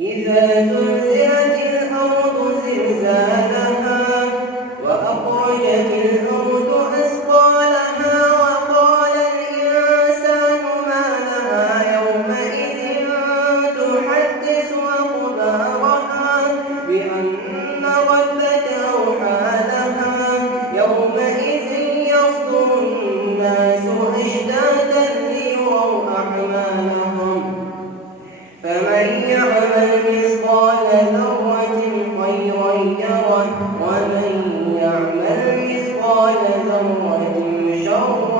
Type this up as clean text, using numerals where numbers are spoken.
إذا زلزلت الأرض زلزالها وأخرجت الأرض أثقالها وقال الإنسان ما لها يومئذ تحدث أخبارها بأن ربك أوحى لها يومئذ يصدر الناس أشتاتا ليروا أعمالهم فمن يعمل مثقال ذرة خيرا يره ومن يعمل مثقال ذرة شرا